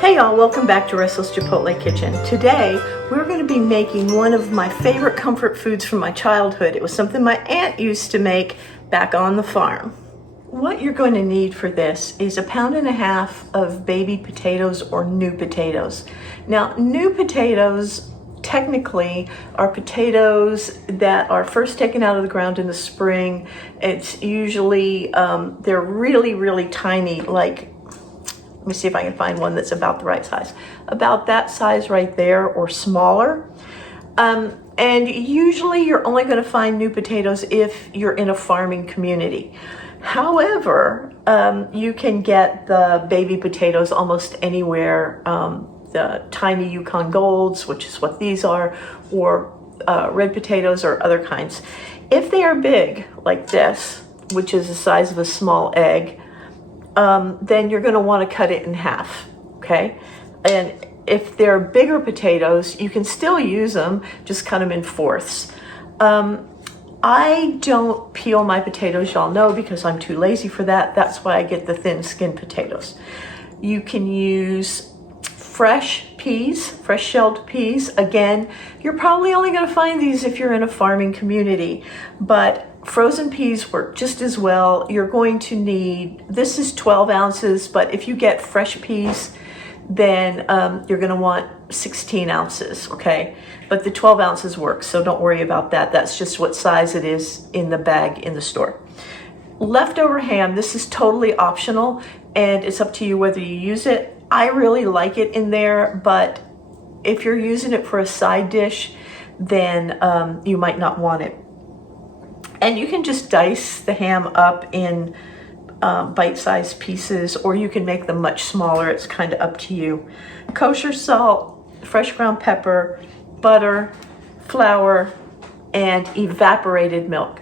Hey y'all, welcome back to Restless Chipotle Kitchen. Today, we're going to be making one of my favorite comfort foods from my childhood. It was something my aunt used to make back on the farm. What you're going to need for this is 1.5 pounds of baby potatoes or new potatoes. Now, new potatoes technically are potatoes that are first taken out of the ground in the spring. It's usually, they're really, really tiny, like, let me see if I can find one that's about the right size. About that size right there or smaller. And usually you're only going to find new potatoes if you're in a farming community. However, you can get the baby potatoes almost anywhere. The tiny Yukon Golds, which is what these are, or red potatoes or other kinds. If they are big like this, which is the size of a small egg, then you're going to want to cut it in half, okay? And if they're bigger potatoes, you can still use them, just cut them in fourths. I don't peel my potatoes, y'all know, because I'm too lazy for that. That's why I get the thin skin potatoes. You can use fresh peas, fresh shelled peas. Again, you're probably only going to find these if you're in a farming community, but frozen peas work just as well. You're going to need, this is 12 ounces, but if you get fresh peas, then you're going to want 16 ounces, okay? But the 12 ounces works, so don't worry about that. That's just what size it is in the bag in the store. Leftover ham, this is totally optional, and it's up to you whether you use it. I really like it in there, but if you're using it for a side dish, then you might not want it. And you can just dice the ham up in bite-sized pieces, or you can make them much smaller. It's kind of up to you. Kosher salt, fresh ground pepper, butter, flour, and evaporated milk.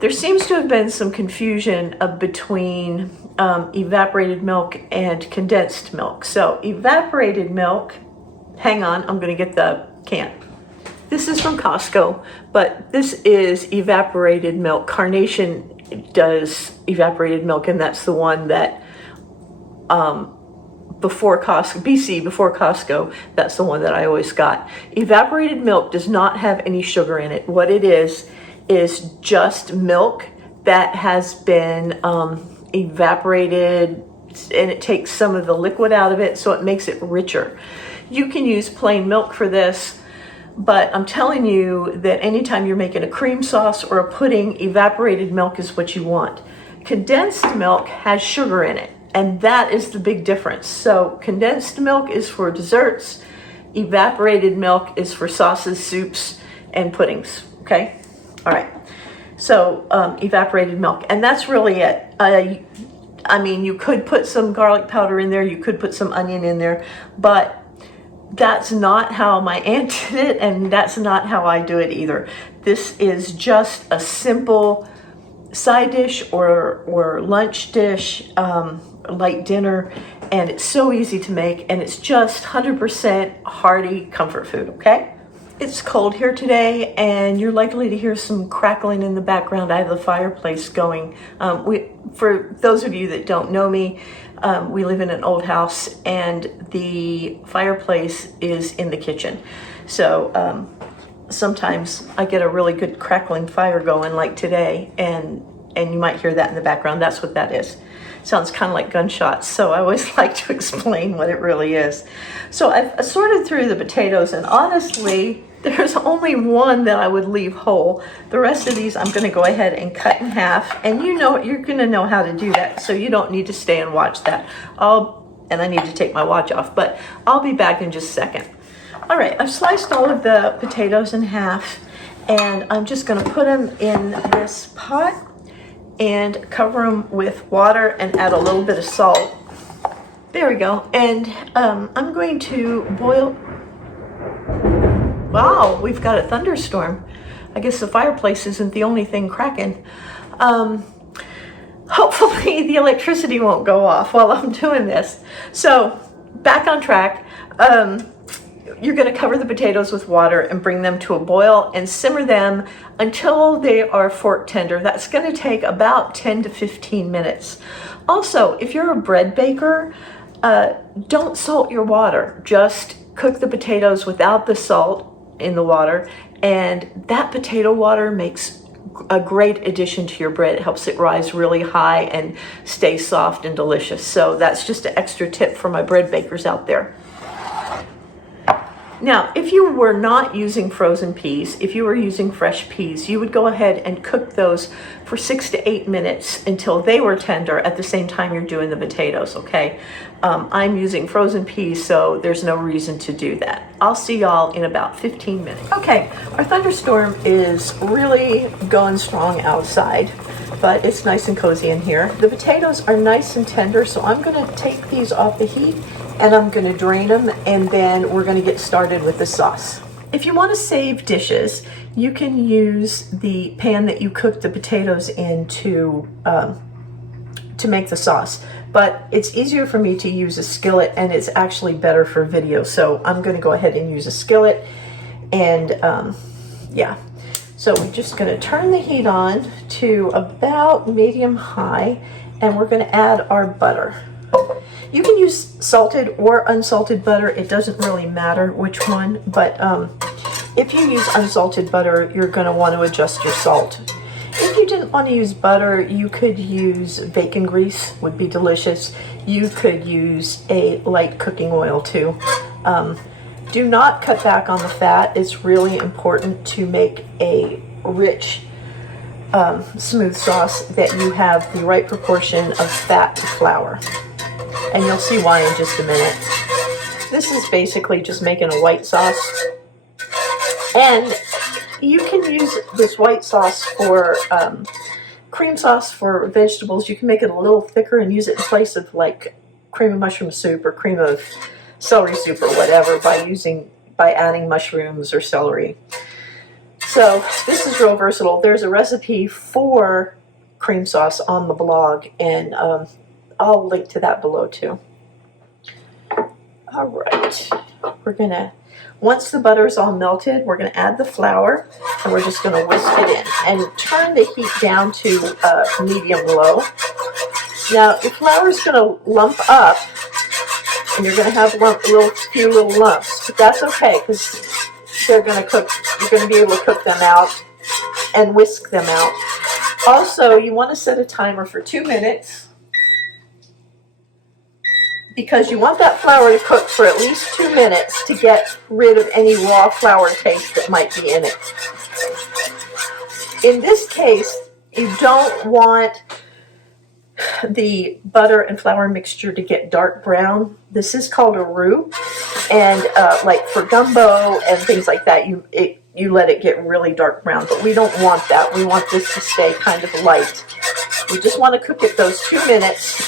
There seems to have been some confusion between evaporated milk and condensed milk. So evaporated milk, hang on, I'm going to get the can. This is from Costco, but this is evaporated milk. Carnation does evaporated milk, and that's the one that before Costco, that's the one that I always got. Evaporated milk does not have any sugar in it. What it is just milk that has been evaporated, and it takes some of the liquid out of it, so it makes it richer. You can use plain milk for this, but I'm telling you that anytime you're making a cream sauce or a pudding, evaporated milk is what you want. Condensed milk has sugar in it, and that is the big difference. So condensed milk is for desserts, evaporated milk is for sauces, soups, and puddings, okay? All right, so evaporated milk, and that's really it. I mean, you could put some garlic powder in there, you could put some onion in there, but that's not how my aunt did it, and that's not how I do it either. This is just a simple side dish or lunch dish, light dinner, and it's so easy to make, and it's just 100% hearty comfort food, okay? It's cold here today, and you're likely to hear some crackling in the background. I have the fireplace going. For those of you that don't know me, we live in an old house, and the fireplace is in the kitchen. So sometimes I get a really good crackling fire going like today, and you might hear that in the background. That's what that is. Sounds kind of like gunshots, so I always like to explain what it really is. So I've sorted through the potatoes, and honestly, there's only one that I would leave whole. The rest of these I'm going to go ahead and cut in half, and you know you're going to know how to do that, so you don't need to stay and watch that. And I need to take my watch off, but I'll be back in just a second. All right, I've sliced all of the potatoes in half, and I'm just going to put them in this pot and cover them with water and add a little bit of salt. There we go. And I'm going to boil. Wow, we've got a thunderstorm. I guess the fireplace isn't the only thing cracking. Hopefully the electricity won't go off while I'm doing this. So back on track. You're going to cover the potatoes with water and bring them to a boil and simmer them until they are fork tender. That's going to take about 10 to 15 minutes. Also, if you're a bread baker, don't salt your water. Just cook the potatoes without the salt in the water, and that potato water makes a great addition to your bread. It helps it rise really high and stay soft and delicious. So that's just an extra tip for my bread bakers out there. Now, if you were not using frozen peas, if you were using fresh peas, you would go ahead and cook those for 6 to 8 minutes until they were tender at the same time you're doing the potatoes, okay? I'm using frozen peas, so there's no reason to do that. I'll see y'all in about 15 minutes. Okay, our thunderstorm is really going strong outside, but it's nice and cozy in here. The potatoes are nice and tender, so I'm gonna take these off the heat and I'm gonna drain them, and then we're gonna get started with the sauce. If you wanna save dishes, you can use the pan that you cooked the potatoes in to make the sauce. But it's easier for me to use a skillet, and it's actually better for video. So I'm gonna go ahead and use a skillet, and yeah. So we're just gonna turn the heat on to about medium high, and we're gonna add our butter. You can use salted or unsalted butter. It doesn't really matter which one, but if you use unsalted butter, you're gonna want to adjust your salt. If you didn't want to use butter, you could use bacon grease, would be delicious. You could use a light cooking oil too. Do not cut back on the fat. It's really important to make a rich, smooth sauce that you have the right proportion of fat to flour. And you'll see why in just a minute. This is basically just making a white sauce. And you can use this white sauce for cream sauce for vegetables. You can make it a little thicker and use it in place of like cream of mushroom soup or cream of celery soup or whatever by adding mushrooms or celery. So this is real versatile. There's a recipe for cream sauce on the blog, and I'll link to that below too. All right, once the butter is all melted, we're gonna add the flour, and we're just gonna whisk it in and turn the heat down to medium low. Now, your flour is gonna lump up, and you're gonna have few little lumps, but that's okay because they're gonna cook. You're gonna be able to cook them out and whisk them out. Also, you want to set a timer for 2 minutes, because you want that flour to cook for at least 2 minutes to get rid of any raw flour taste that might be in it. In this case, you don't want the butter and flour mixture to get dark brown. This is called a roux, and like for gumbo and things like that, you let it get really dark brown, but we don't want that. We want this to stay kind of light. We just want to cook it those 2 minutes,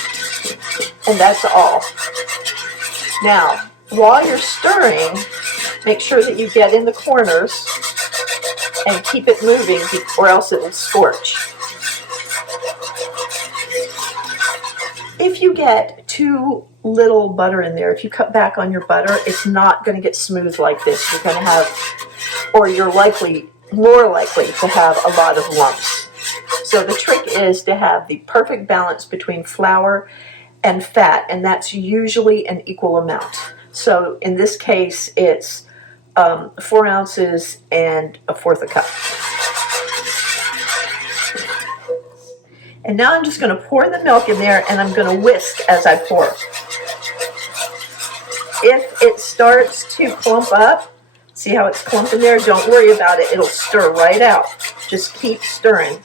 and that's all. Now, while you're stirring, make sure that you get in the corners and keep it moving, or else it will scorch. If you get too little butter in there, if you cut back on your butter, it's not going to get smooth like this. You're going to have, or you're more likely to have a lot of lumps. So the trick is to have the perfect balance between flour and fat, and that's usually an equal amount. So in this case, it's 4 ounces and 1/4 cup. And now I'm just going to pour the milk in there, and I'm going to whisk as I pour. If it starts to clump up, see how it's clumping there? Don't worry about it. It'll stir right out. Just keep stirring.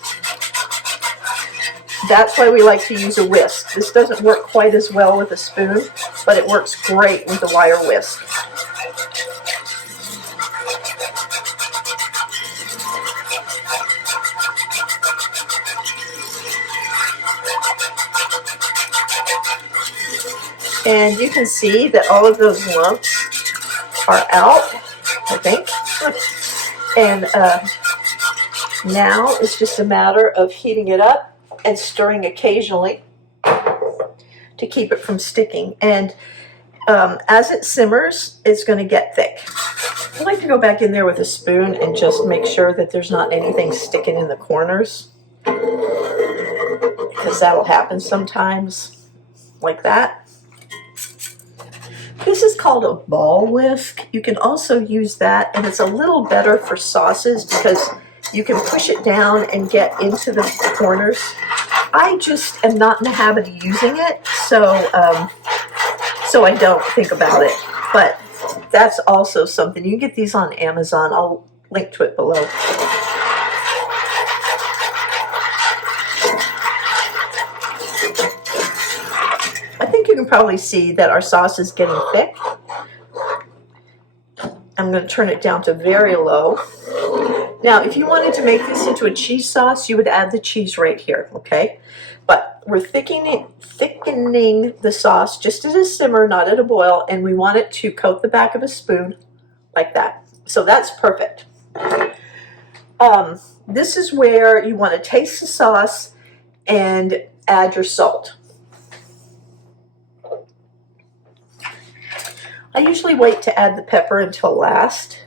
That's why we like to use a whisk. This doesn't work quite as well with a spoon, but it works great with a wire whisk. And you can see that all of those lumps are out, I think. And now it's just a matter of heating it up and stirring occasionally to keep it from sticking. And as it simmers, it's going to get thick. I like to go back in there with a spoon and just make sure that there's not anything sticking in the corners. because that'll happen sometimes like that. This is called a ball whisk. You can also use that, and it's a little better for sauces because you can push it down and get into the corners. I just am not in the habit of using it, so I don't think about it. But that's also something. You can get these on Amazon. I'll link to it below. I think you can probably see that our sauce is getting thick. I'm going to turn it down to very low. Now, if you wanted to make this into a cheese sauce, you would add the cheese right here, okay? But we're thickening the sauce just at a simmer, not at a boil, and we want it to coat the back of a spoon like that. So that's perfect. This is where you want to taste the sauce and add your salt. I usually wait to add the pepper until last.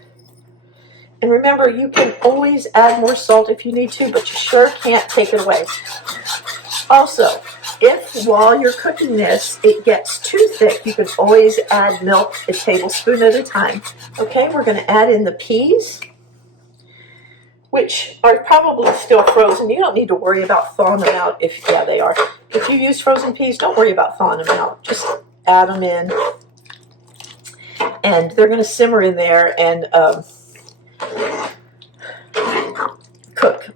And remember, you can always add more salt if you need to, but you sure can't take it away. Also, if while you're cooking this, it gets too thick, you can always add milk a tablespoon at a time. Okay, we're going to add in the peas, which are probably still frozen. You don't need to worry about thawing them out. Yeah, they are. If you use frozen peas, don't worry about thawing them out. Just add them in. And they're going to simmer in there and cook,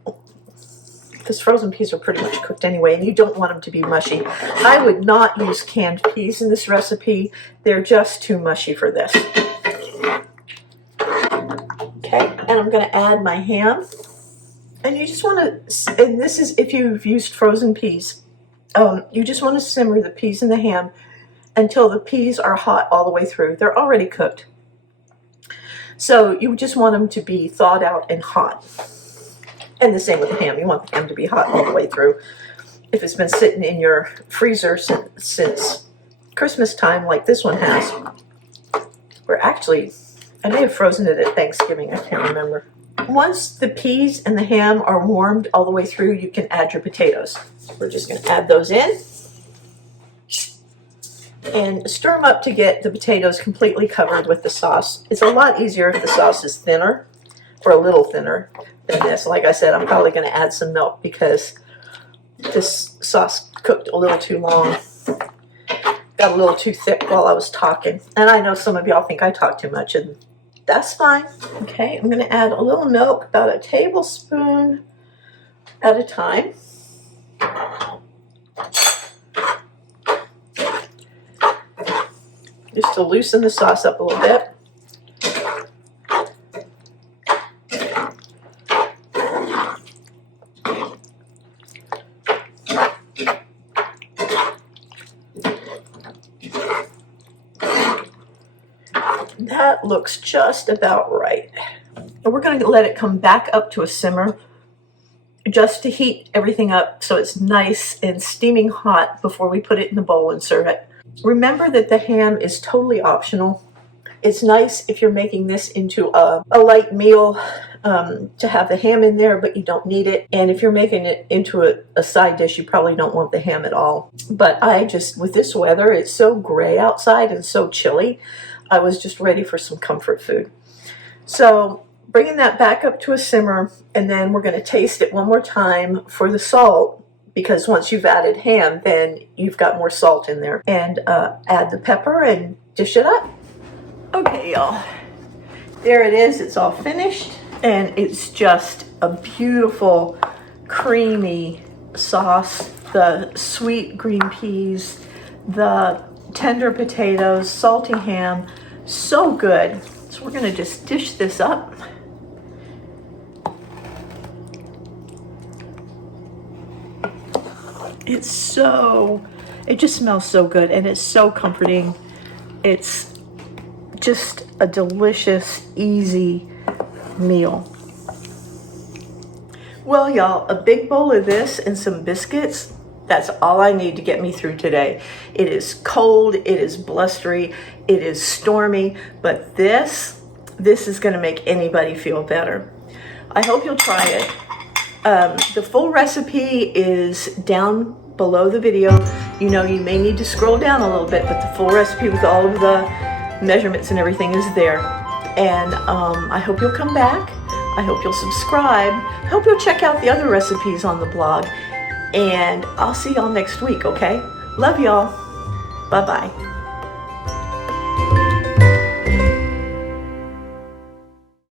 because frozen peas are pretty much cooked anyway, and you don't want them to be mushy. I would not use canned peas in this recipe. They're just too mushy for this. Okay, and I'm going to add my ham. And you just want to, and this is if you've used frozen peas, you just want to simmer the peas and the ham until the peas are hot all the way through. They're already cooked. So you just want them to be thawed out and hot. And the same with the ham. You want the ham to be hot all the way through. If it's been sitting in your freezer since Christmas time, like this one has, or actually, I may have frozen it at Thanksgiving, I can't remember. Once the peas and the ham are warmed all the way through, you can add your potatoes. We're just going to add those in. And stir them up to get the potatoes completely covered with the sauce. It's a lot easier if the sauce is thinner, or a little thinner than this. Like I said, I'm probably going to add some milk because this sauce cooked a little too long. Got a little too thick while I was talking. And I know some of y'all think I talk too much, and that's fine. Okay, I'm going to add a little milk, about a tablespoon at a time. Just to loosen the sauce up a little bit. That looks just about right. And we're going to let it come back up to a simmer just to heat everything up so it's nice and steaming hot before we put it in the bowl and serve it. Remember that the ham is totally optional. It's nice if you're making this into a light meal to have the ham in there, but you don't need it. And if you're making it into a side dish, you probably don't want the ham at all. But I just, with this weather, it's so gray outside and so chilly, I was just ready for some comfort food. So bringing that back up to a simmer, and then we're going to taste it one more time for the salt. Because once you've added ham, then you've got more salt in there. And add the pepper and dish it up. Okay, y'all. There it is. It's all finished. And it's just a beautiful, creamy sauce. The sweet green peas, the tender potatoes, salty ham. So good. So we're going to just dish this up. It just smells so good, and it's so comforting. It's just a delicious, easy meal. Well, y'all, a big bowl of this and some biscuits, that's all I need to get me through today. It is cold, it is blustery, it is stormy, but this is going to make anybody feel better. I hope you'll try it. The full recipe is down below the video. You know, you may need to scroll down a little bit, but the full recipe with all of the measurements and everything is there. And I hope you'll come back. I hope you'll subscribe. I hope you'll check out the other recipes on the blog. And I'll see y'all next week, okay? Love y'all. Bye-bye.